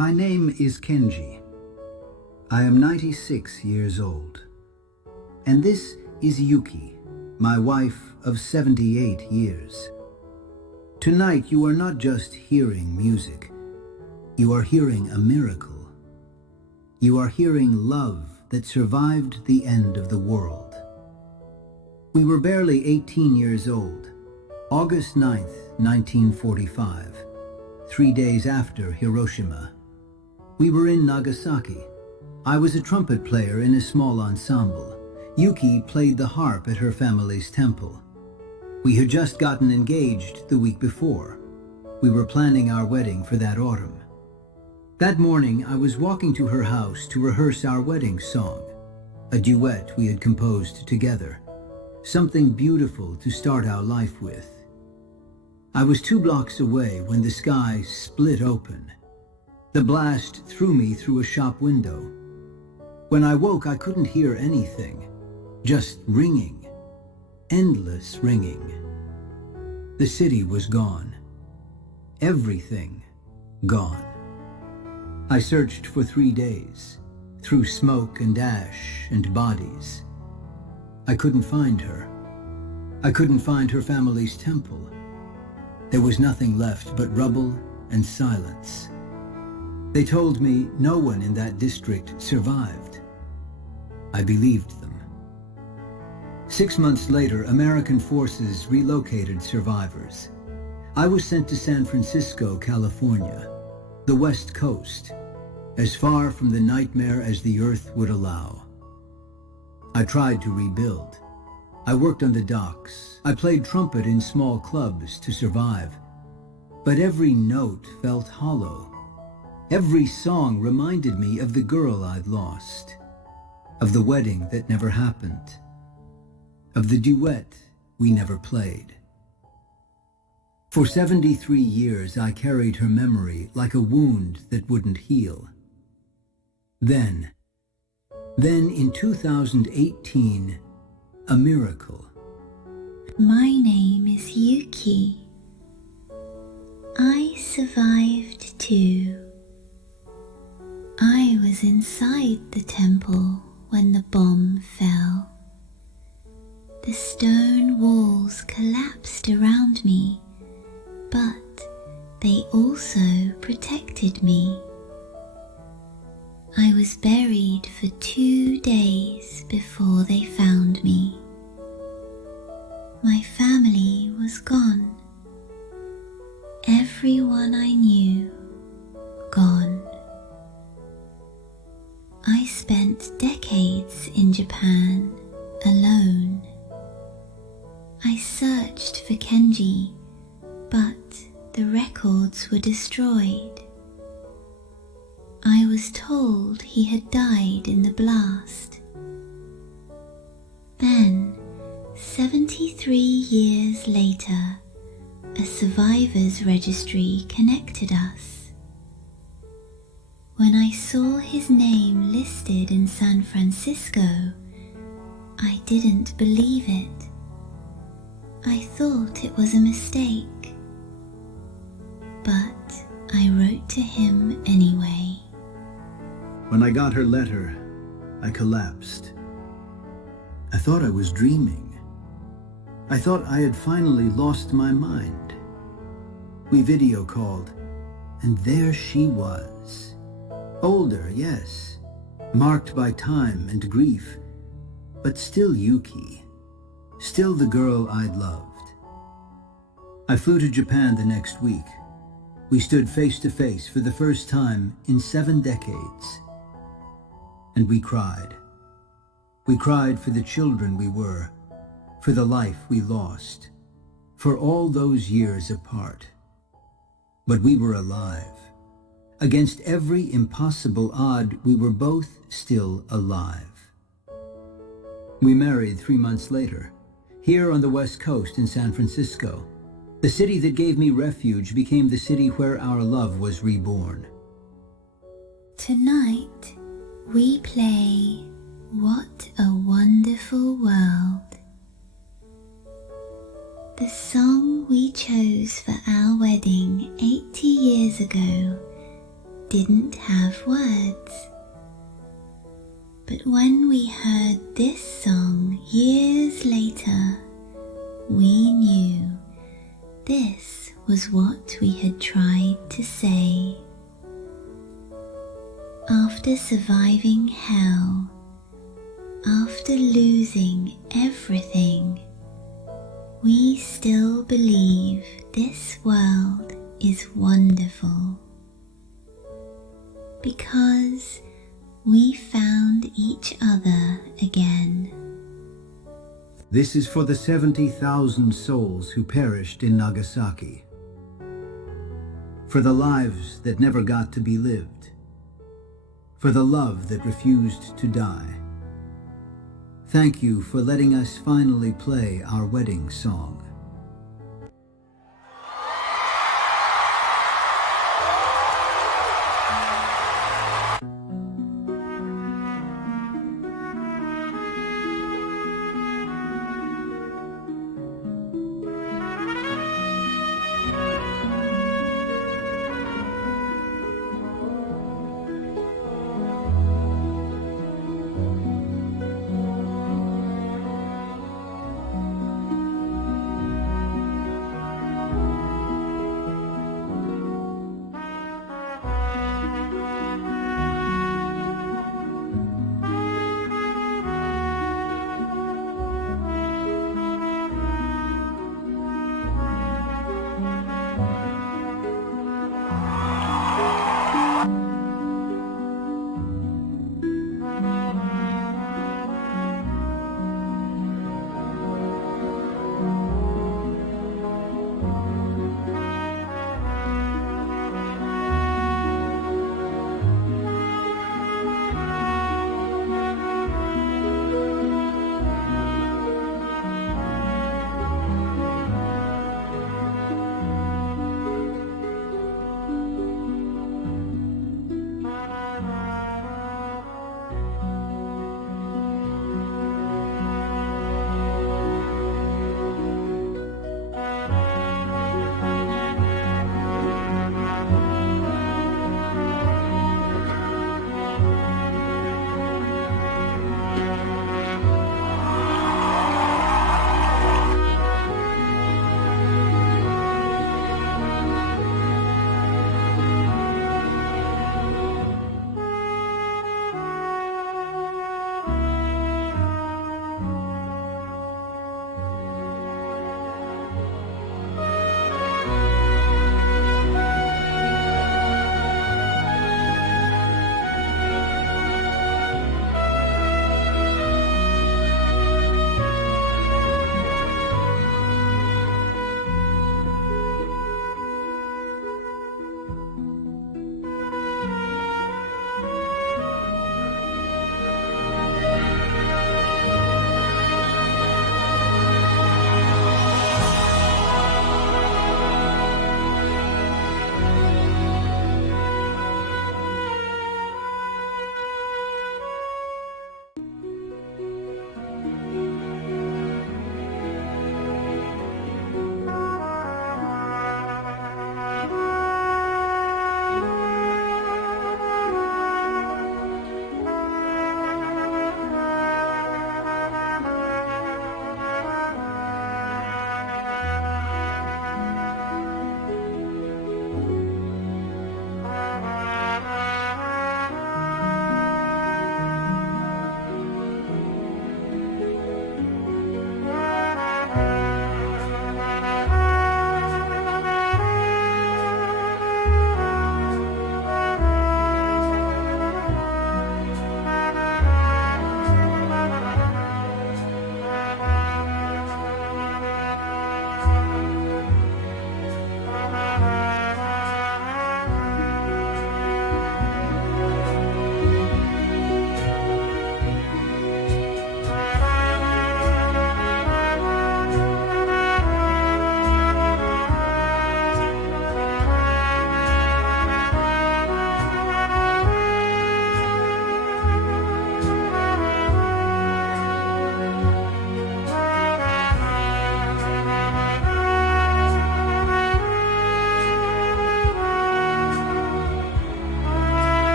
My name is Kenji. I am 96 years old. And this is Yuki, my wife of 78 years. Tonight you are not just hearing music. You are hearing a miracle. You are hearing love that survived the end of the world. We were barely 18 years old, August 9th, 1945, 3 days after Hiroshima. We were in Nagasaki. I was a trumpet player in a small ensemble. Yuki played the harp at her family's temple. We had just gotten engaged the week before. We were planning our wedding for that autumn. That morning, I was walking to her house to rehearse our wedding song, a duet we had composed together, something beautiful to start our life with. I was 2 blocks away when the sky split open. The blast threw me through a shop window. When I woke, I couldn't hear anything, just ringing, endless ringing. The city was gone. Everything gone. I searched for 3 days, through smoke and ash and bodies. I couldn't find her. I couldn't find her family's temple. There was nothing left but rubble and silence. They told me no one in that district survived. I believed them. 6 months later, American forces relocated survivors. I was sent to San Francisco, California, the West Coast, as far from the nightmare as the earth would allow. I tried to rebuild. I worked on the docks. I played trumpet in small clubs to survive. But every note felt hollow. Every song reminded me of the girl I'd lost, of the wedding that never happened, of the duet we never played. For 73 years, I carried her memory like a wound that wouldn't heal. Then in 2018, a miracle. My name is Yuki. I survived too. I was inside the temple when the bomb fell. The stone walls collapsed around me, but they also protected me. I was buried for 2 days before they found me. My family was gone. Everyone I knew, gone. I spent decades in Japan, alone. I searched for Kenji, but the records were destroyed. I was told he had died in the blast. Then, 73 years later, a survivors registry connected us. When I saw his name listed in San Francisco, I didn't believe it. I thought it was a mistake. But I wrote to him anyway. When I got her letter, I collapsed. I thought I was dreaming. I thought I had finally lost my mind. We video called, and there she was. Older, yes, marked by time and grief, but still Yuki, still the girl I'd loved. I flew to Japan the next week. We stood face to face for the first time in 7 decades. And we cried. We cried for the children we were, for the life we lost, for all those years apart. But we were alive. Against every impossible odd, we were both still alive. We married 3 months later, here on the West Coast in San Francisco. The city that gave me refuge became the city where our love was reborn. Tonight, we play What a Wonderful World. The song we chose for our wedding 80 years ago didn't have words. But when we heard this song years later, we knew this was what we had tried to say. After surviving hell, after losing everything, we still believe this world is wonderful. Because we found each other again. This is for the 70,000 souls who perished in Nagasaki. For the lives that never got to be lived. For the love that refused to die. Thank you for letting us finally play our wedding song.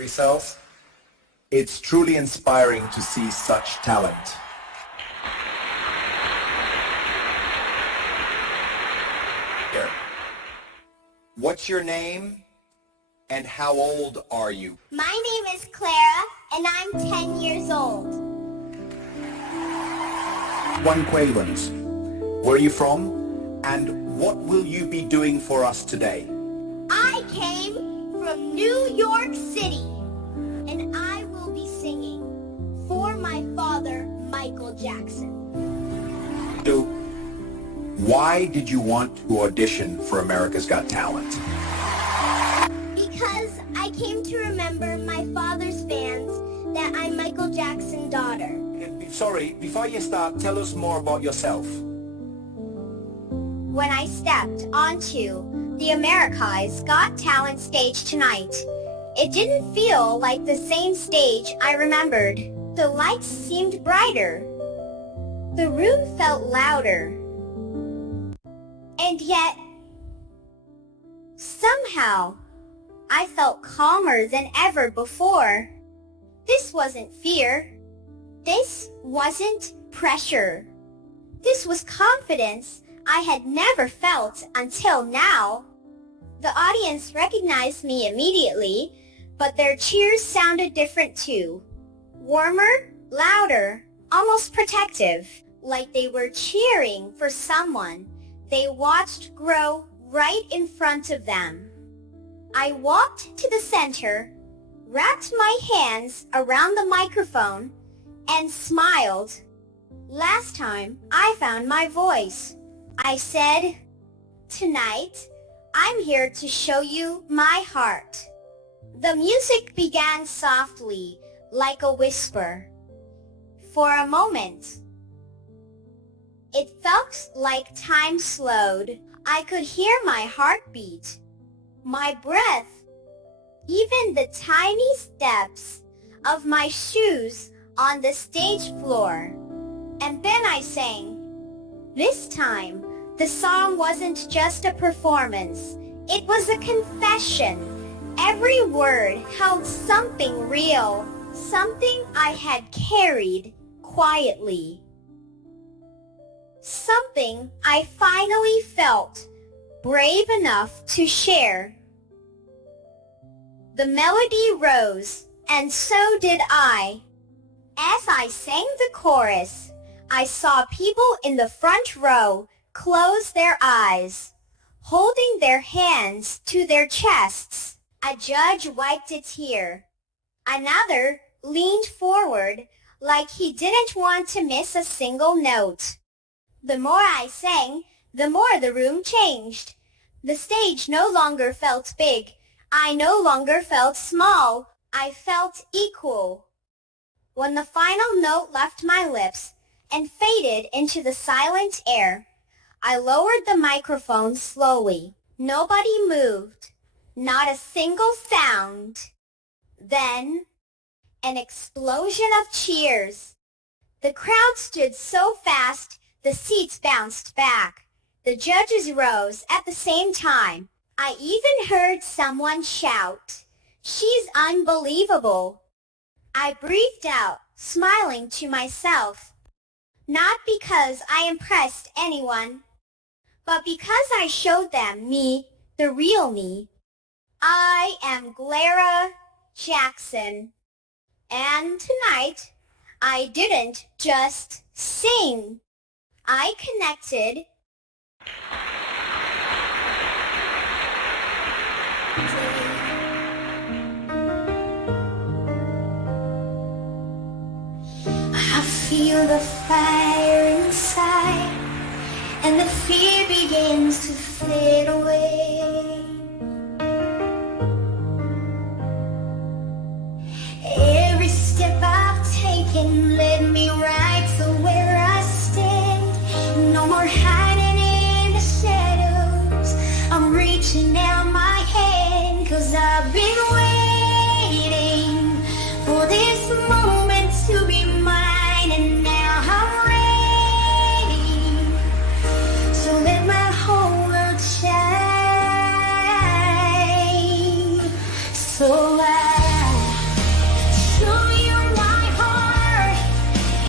yourselves. It's truly inspiring to see such talent. Here. What's your name and how old are you? My name is Clara and I'm 10 years old. Juan Cuevans. Where are you from? And what will you be doing for us today? I came from New York City and I will be singing for my father, Michael Jackson. So, why did you want to audition for America's Got Talent? Because I came to remember my father's fans that I'm Michael Jackson's daughter. Sorry, before you start, tell us more about yourself. When I stepped onto the America's Got Talent stage tonight, it didn't feel like the same stage I remembered. The lights seemed brighter. The room felt louder. And yet, somehow, I felt calmer than ever before. This wasn't fear. This wasn't pressure. This was confidence I had never felt until now. The audience recognized me immediately, but their cheers sounded different too. Warmer, louder, almost protective, like they were cheering for someone they watched grow right in front of them. I walked to the center, wrapped my hands around the microphone, and smiled. Last time, I found my voice. I said, "Tonight, I'm here to show you my heart." The music began softly, like a whisper. For a moment, it felt like time slowed. I could hear my heartbeat, my breath, even the tiny steps of my shoes on the stage floor. And then I sang. This time, the song wasn't just a performance. It was a confession. Every word held something real, something I had carried quietly. Something I finally felt brave enough to share. The melody rose, and so did I. As I sang the chorus, I saw people in the front row close their eyes, holding their hands to their chests. A judge wiped a tear. Another leaned forward like he didn't want to miss a single note. The more I sang, the more the room changed. The stage no longer felt big. I no longer felt small. I felt equal. When the final note left my lips and faded into the silent air, I lowered the microphone slowly. Nobody moved. Not a single sound. Then, an explosion of cheers. The crowd stood so fast, the seats bounced back. The judges rose at the same time. I even heard someone shout, "She's unbelievable." I breathed out, smiling to myself. Not because I impressed anyone, but because I showed them me, the real me. I am Clara Jackson. And tonight, I didn't just sing. I connected. I feel the fire inside, and the fear begins to fade away. Every step I've taken led me right to where I stand. No more hiding in the shadows. I'm reaching out my hand, 'cause I've been waiting for this moment to be mine, and now I'm ready. So let my whole world shine. So I